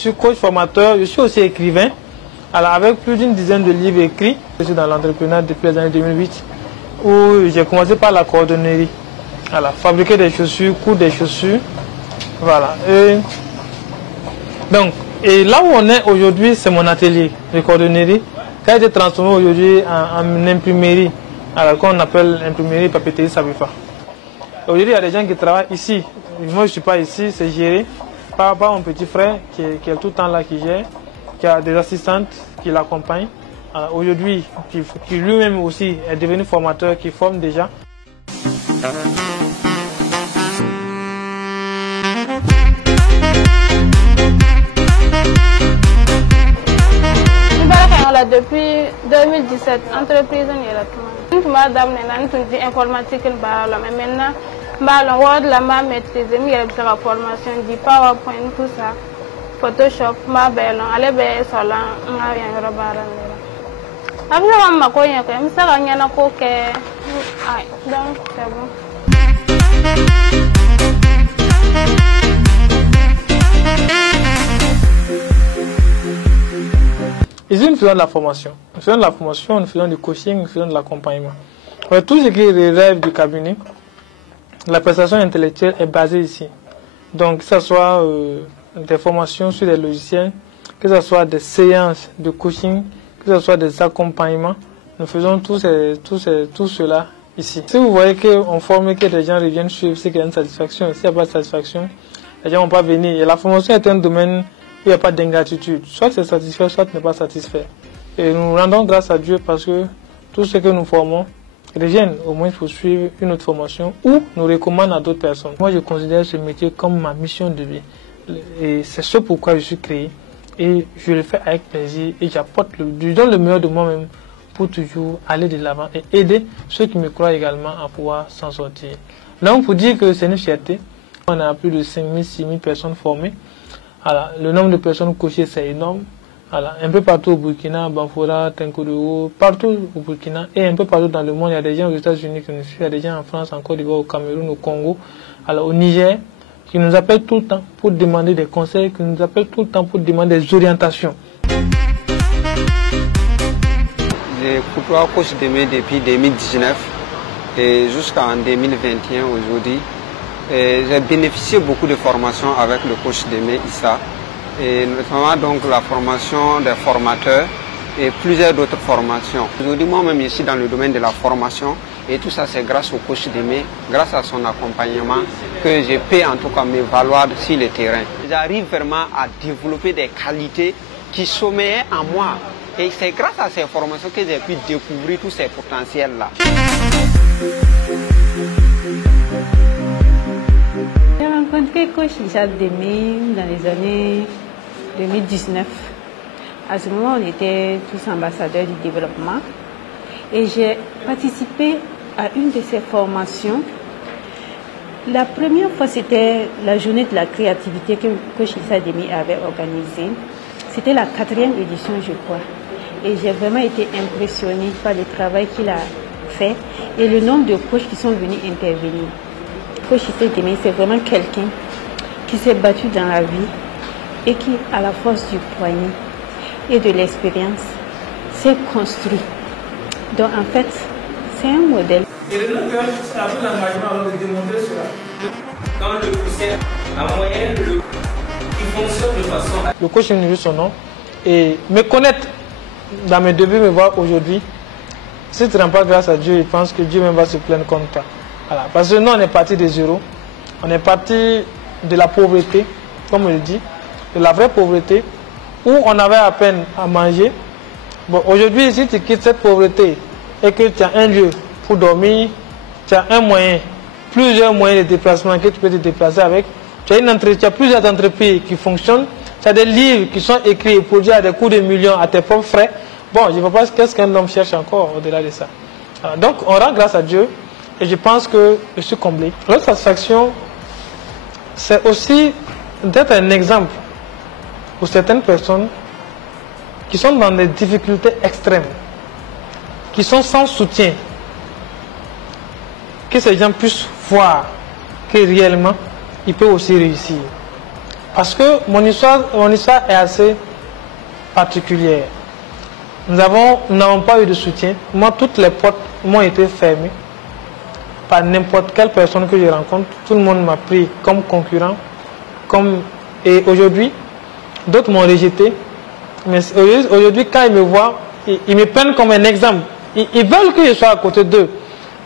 suis coach formateur, je suis aussi écrivain. Alors, avec plus d'une dizaine de livres écrits, je suis dans l'entrepreneuriat depuis les années 2008, où j'ai commencé par la cordonnerie. Voilà, fabriquer des chaussures, coudre des chaussures. Voilà. Et là où on est aujourd'hui, c'est mon atelier de cordonnerie, qui a été transformé aujourd'hui en imprimerie, alors qu'on appelle imprimerie papeterie Savifa. Aujourd'hui, il y a des gens qui travaillent ici. Moi, je ne suis pas ici, c'est géré par mon petit frère qui est tout le temps là, qui gère, qui a des assistantes qui l'accompagnent. Aujourd'hui, qui lui-même aussi est devenu formateur, qui forme déjà. Depuis 2017, entreprise est madame n'est informatique mais maintenant la maîtrise la formation du PowerPoint tout ça Photoshop ma belle allez bien sur la après ma cogne comme ça gagne na ko ke donc c'est bon. Ici, nous faisons de la formation. Nous faisons de la formation, nous faisons du coaching, nous faisons de l'accompagnement. Tout ce qui relève du cabinet, la prestation intellectuelle est basée ici. Donc, que ce soit des formations sur des logiciels, que ce soit des séances de coaching, que ce soit des accompagnements, nous faisons tout cela ici. Si vous voyez qu'on forme, que les gens reviennent suivre, c'est qu'il y a une satisfaction. S'il n'y a pas de satisfaction, les gens ne vont pas venir. Et la formation est un domaine où il n'y a pas d'ingratitude. Soit c'est satisfait, soit n'est pas satisfait. Et nous rendons grâce à Dieu parce que tout ce que nous formons reviennent au moins pour suivre une autre formation ou nous recommandent à d'autres personnes. Moi, je considère ce métier comme ma mission de vie. Et c'est ce pourquoi je suis créé. Et je le fais avec plaisir et je donne le meilleur de moi-même pour toujours aller de l'avant et aider ceux qui me croient également à pouvoir s'en sortir. Donc, pour dire que c'est une fierté, on a plus de 5 000, 6 000 personnes formées. Alors, le nombre de personnes coachées, c'est énorme. Alors, un peu partout au Burkina, Banfora, Tenkoudou, partout au Burkina et un peu partout dans le monde. Il y a des gens aux États-Unis qui nous suivent, il y a des gens en France, en Côte d'Ivoire, au Cameroun, au Congo, alors au Niger, qui nous appellent tout le temps pour demander des conseils, qui nous appellent tout le temps pour demander des orientations. Je côtoie coach Démé depuis 2019 et jusqu'en 2021 aujourd'hui. J'ai bénéficié beaucoup de formations avec le coach Démé Issa, et notamment donc la formation des formateurs et plusieurs d'autres formations. Aujourd'hui, moi-même, je suis dans le domaine de la formation et tout ça, c'est grâce au coach Démé, grâce à son accompagnement, que je peux en tout cas me valoir sur le terrain. J'arrive vraiment à développer des qualités qui sommeillent en moi. Et c'est grâce à ces formations que j'ai pu découvrir tous ces potentiels-là. J'ai rencontré coach Issa Démé dans les années 2019. À ce moment, on était tous ambassadeurs du développement. Et j'ai participé à une de ces formations. La première fois, c'était la journée de la créativité que coach Issa Démé avait organisée. C'était la 4e édition, je crois. Et j'ai vraiment été impressionnée par le travail qu'il a fait et le nombre de coachs qui sont venus intervenir. Coach Issa Démé, c'est vraiment quelqu'un qui s'est battu dans la vie et qui, à la force du poignet et de l'expérience, s'est construit. Donc en fait, c'est un modèle. Et le nom c'est un peu l'engagement de démontrer cela. Quand le pousseur, en moyenne, il fonctionne de façon... Le coach me dit son nom et me connaître dans mes débuts, me voir aujourd'hui. Si tu ne rends pas grâce à Dieu, il pense que Dieu même va se plaindre contre toi. Voilà. Parce que nous, on est parti de zéro. On est parti de la pauvreté, comme on le dit, de la vraie pauvreté, où on avait à peine à manger. Bon, aujourd'hui, si tu quittes cette pauvreté et que tu as un lieu pour dormir, tu as un moyen, plusieurs moyens de déplacement que tu peux te déplacer avec, tu as plusieurs entreprises qui fonctionnent, tu as des livres qui sont écrits et produits à des coûts de millions à tes propres frais. Bon, je ne vois pas qu'est-ce qu'un homme cherche encore au-delà de ça. Alors, donc, on rend grâce à Dieu et je pense que je suis comblé. L'autre satisfaction, c'est aussi d'être un exemple pour certaines personnes qui sont dans des difficultés extrêmes, qui sont sans soutien, que ces gens puissent voir que réellement, ils peuvent aussi réussir. Parce que mon histoire est assez particulière. Nous n'avons pas eu de soutien. Moi, toutes les portes m'ont été fermées par n'importe quelle personne que je rencontre. Tout le monde m'a pris comme concurrent. Et aujourd'hui, d'autres m'ont rejeté. Mais aujourd'hui, quand ils me voient, ils me prennent comme un exemple. Ils veulent que je sois à côté d'eux.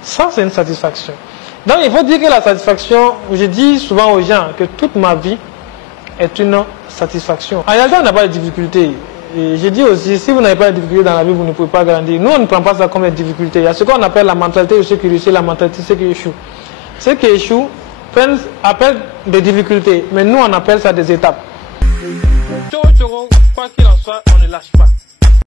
Ça, c'est une satisfaction. Donc, il faut dire que la satisfaction, je dis souvent aux gens que toute ma vie est une satisfaction. En réalité, on n'a pas de difficultés. Et je dis aussi, si vous n'avez pas de difficultés dans la vie, vous ne pouvez pas grandir. Nous, on ne prend pas ça comme une difficulté. Il y a ce qu'on appelle la mentalité de ceux qui réussissent, la mentalité de ceux qui échouent. Ceux qui échouent appellent des difficultés, mais nous, on appelle ça des étapes. Quoi qu'il en soit, on ne lâche pas.